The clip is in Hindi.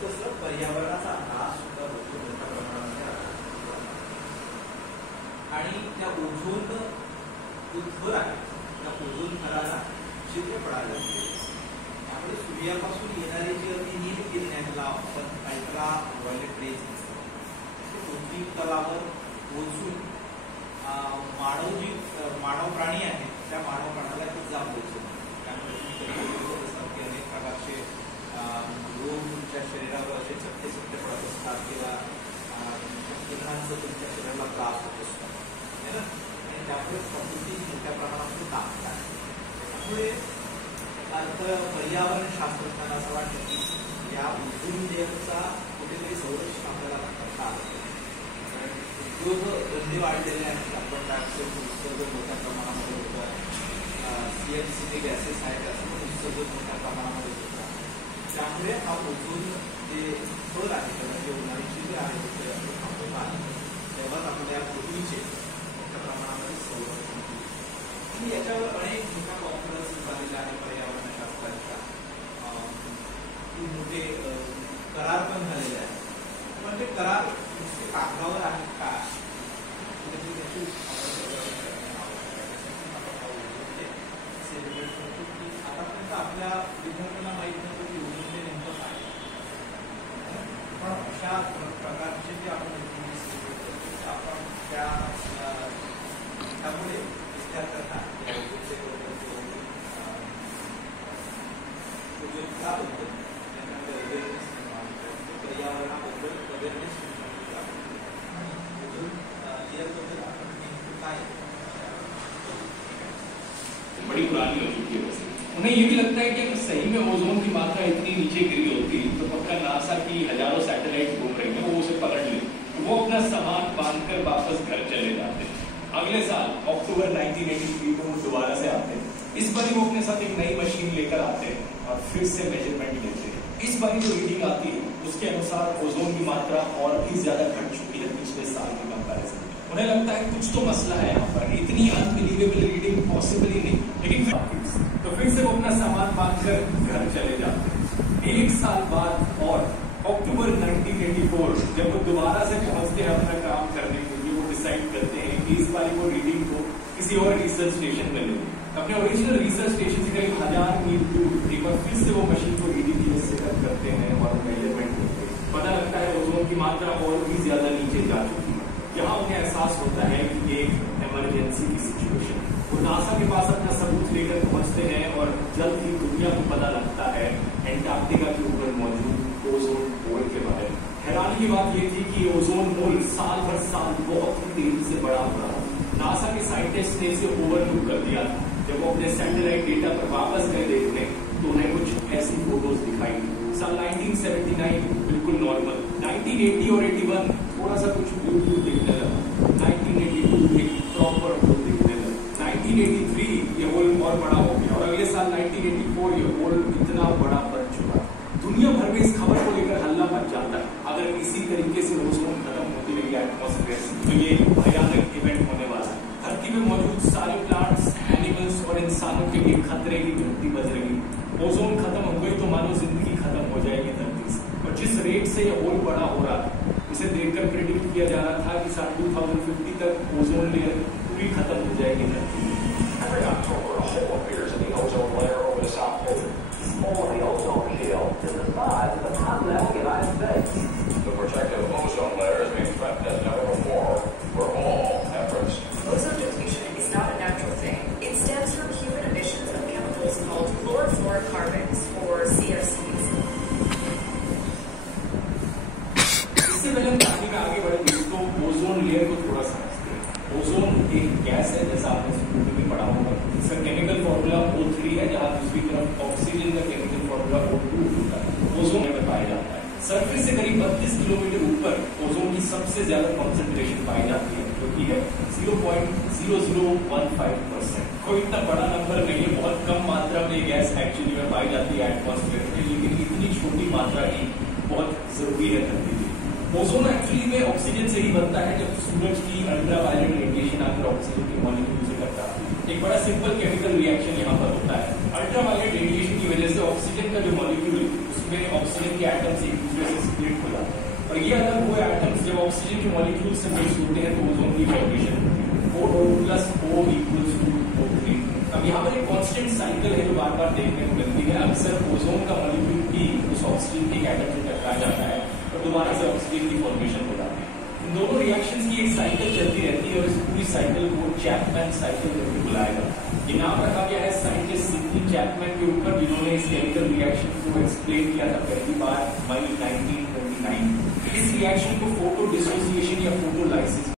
तसं पर्यावरणाचा ऱ्हास सुद्धा होतो मोठ्या प्रमाणामध्ये. आणि त्या ओझोन जो थर आहे त्या ओझोन थराला छिद्र पडायला लागते. त्यामुळे सूर्यापासून येणारे जे नील किरण आहे त्याला आपण अल्ट्रा व्हायोलेट रेज पृथ्वी तलावर पोहोचून मानव प्राणी आहेत त्या मानव प्राण्याला ती जाम पोहोचतो. त्यामुळे अनेक प्रकारचे रोग तुमच्या शरीरावर असे चपटे चपटे पडत असतात किंवा किरणांचा तुमच्या शरीराला त्रास होत असतो है ना. आणि त्यामुळे प्रकृती मोठ्या प्रमाणात तापतात. त्यामुळे अर्थ पर्यावरण शास्त्रज्ञांना असं वाटतं की या ओझोन लेअरचा कुठेतरी संरक्षण आपल्याला करता आलं. उद्योग धंदे वाढलेले आहेत. कार्बन डायऑक्साईड उत्सर्ग मोठ्या प्रमाणामध्ये होतं. CFC गॅसेस आहेत त्याचा उत्सर्ग मोठ्या प्रमाणामध्ये होता. त्यामुळे हा ओझोन जे थर आहे त्याला जे उन्हाळी छिद्र आहे ते थांबवून आलं तेव्हाच आपल्या या पृथ्वीचे मोठ्या प्रमाणामध्ये संरक्षण होईल. आणि याच्यावर अनेक मोठ्या कॉन्फरन्स झालेल्या आहेत पर्यावरणशास्त्राच्या. मोठे करार पण झालेले आहेत. पण ते करार नुसते कागदावर आहेत का आतापर्यंत आपल्या विद्यार्थ्यांना माहित नव्हतं की ओझोन हे नेमकं काय. पण अशा प्रकारचे जे आपण आपण त्यामुळे विद्यार्थ्यांना त्याबद्दल पर्यावरणाबद्दल अवेअरनेस बड़ी पुरानी हो चुकी है. वैसे उन्हें ये भी लगता है कि अगर सही में ओजोन की मात्रा इतनी नीचे गिरी होती तो पक्का नासा की हजारों सैटेलाइट घूम रही हैं वो उसे पकड़ ले वो अपना सामान बांधकर वापस घर चले जाते. अगले साल अक्टूबर 1983 को वो दोबारा से आते. इस बार वो अपने साथ एक नई मशीन लेकर आते और फिर से मेजरमेंट लेते. इस बार जो रीडिंग आती है उसके अनुसार ओजोन की मात्रा और भी ज्यादा घट चुकी है पिछले साल के कंपैरिजन. उन्हें लगता है कुछ तो मसला है यहाँ पर. इतनी अनबिलीवेबल रीडिंग पॉसिबल ही नहीं. लेकिन तो फिर से वो अपना सामान बांधकर घर चले जाते. एक साल बाद और अक्टूबर 1984 जब वो दोबारा से पहुंचते हैं अपना काम करने के लिए वो डिसाइड करते हैं कि इस बार वो रीडिंग को किसी और रिसर्च स्टेशन में लेंगे. अपने ओरिजिनल रिसर्च स्टेशन से करीब 1000 मील दूर एक बार फिर से वो मशीन को रीडिंग के लिए सेटअप करते हैं और मेजरमेंट करते हैं. पता लगता है ओजोन की मात्रा और भी ज्यादा नीचे जा चुकी है. यहाँ उन्हें एहसास होता है कि ये एक इमरजेंसी की सिचुएशन. वो नासा के पास अपना सबूत लेकर पहुंचते हैं और जल्द ही दुनिया को पता लगता है एंटार्क्टिका के ऊपर मौजूद ओजोन होल के बारे में. हैरानी की बात यह थी कि ओजोन होल साल भर साल बहुत ही तेजी से बड़ा हो रहा. नासा के साइंटिस्ट ने इसे ओवरलुक कर दिया था. जब वो अपने सैटेलाइट डेटा पर वापस गए देखने तो उन्हें कुछ ऐसी फोटोज दिखाई. साल 1979 बिल्कुल नॉर्मल. 1980 और 81 थोड़ा सा कुछ ब्लू दिखने लगा. 1982 एक प्रॉपर होल दिखने लगा. 1983 ये होल और बड़ा हो गया और अगले साल 1984 ये होल इतना बड़ा बन चुका. दुनिया भर में इस खबर को लेकर हल्ला मच जाता है. अगर इसी तरीके से ओजोन खत्म होती रही एटमॉस्फेयर से तो ये भयानक इवेंट होने वाला है. धरती में मौजूद सारे प्लांट्स, एनिमल्स और इंसानों के लिए खतरे की घंटी बज रही. ओजोन खत्म हो गई तो मानो जिंदगी खत्म हो जाएगी धरती से. और जिस रेट से ये होल बड़ा हो रहा था उसे देखकर प्रेडिक्ट किया जा रहा था कि साल 2050 तक ओजोन लेयर पूरी खत्म हो जाएगी धरती में. Every October, a hole appears in the ozone layer over the South Pole. This hole in the ozone shield is the size of the continent of the United States. The protective ozone layer is being threatened as never before. We're all at risk. Ozone depletion is not a natural thing. It stems from human emissions of chemicals called fluorofluorocarbons, or CFCs. इससे पहले हम कहानी में आगे बढ़े दोस्तों ओजोन लेयर को थोड़ा समझते हैं. ओजोन एक गैस है जैसा आपने स्कूल में पढ़ा होगा. इसका केमिकल फॉर्मूला O3 है जहाँ दूसरी तरफ ऑक्सीजन का केमिकल फॉर्मूला O2 होता है. ओजोन में पाया जाता है. सरफेस से करीब 32 किलोमीटर ऊपर ओजोन की सबसे ज्यादा कॉन्सेंट्रेशन पाई जाती है जो कि है 0.0015%. कोई इतना बड़ा नंबर नहीं है. बहुत कम मात्रा में गैस एक्चुअली में पाई जाती है एटमॉस्फेयर में. लेकिन इतनी छोटी मात्रा ही बहुत जरूरी है धरती में. ओजोन एक्चुअली में ऑक्सीजन से ही बनता है. जब सूरज की अल्ट्रावायलेट रेडिएशन आकर ऑक्सीजन के मॉलिक्यूल से करता है एक बड़ा सिंपल केमिकल रिएक्शन यहाँ पर होता है. अल्ट्रावायलेट रेडिएशन की वजह से ऑक्सीजन का जो मॉलिक्यूल उसमें ऑक्सीजन के एटम्स एक दूसरे से स्प्लिट हो जाते हैं और ये अलग हुए एटम्स जब ऑक्सीजन के मॉलिक्यूल से मिक्स होते हैं तो ओजोन की फॉर्मेशन होती है। O2 plus O equals to O3। अब यहाँ पर एक कांस्टेंट साइकिल है जो बार बार देखने को मिलती है। अक्सर ओजोन का मॉलिक्यूल भी उस ऑक्सीजन के एटम से टकरा जाता है और दोबारा से ऑक्सीजन की फॉर्मेशन हो जाती है। इन दोनों रिएक्शंस की एक साइकिल चलती रहती है और इस पूरी साइकिल को चैपमैन साइकिल करके बुलाया जाता है। ये नाम रखा गया है साइंटिस्ट सिडनी चैपमैन के ऊपर, जिन्होंने इस केमिकल रिएक्शन को एक्सप्लेन किया था पहली बार मई 1929। इस रिएक्शन को फोटो डिसोसिएशन या फोटोलाइसिस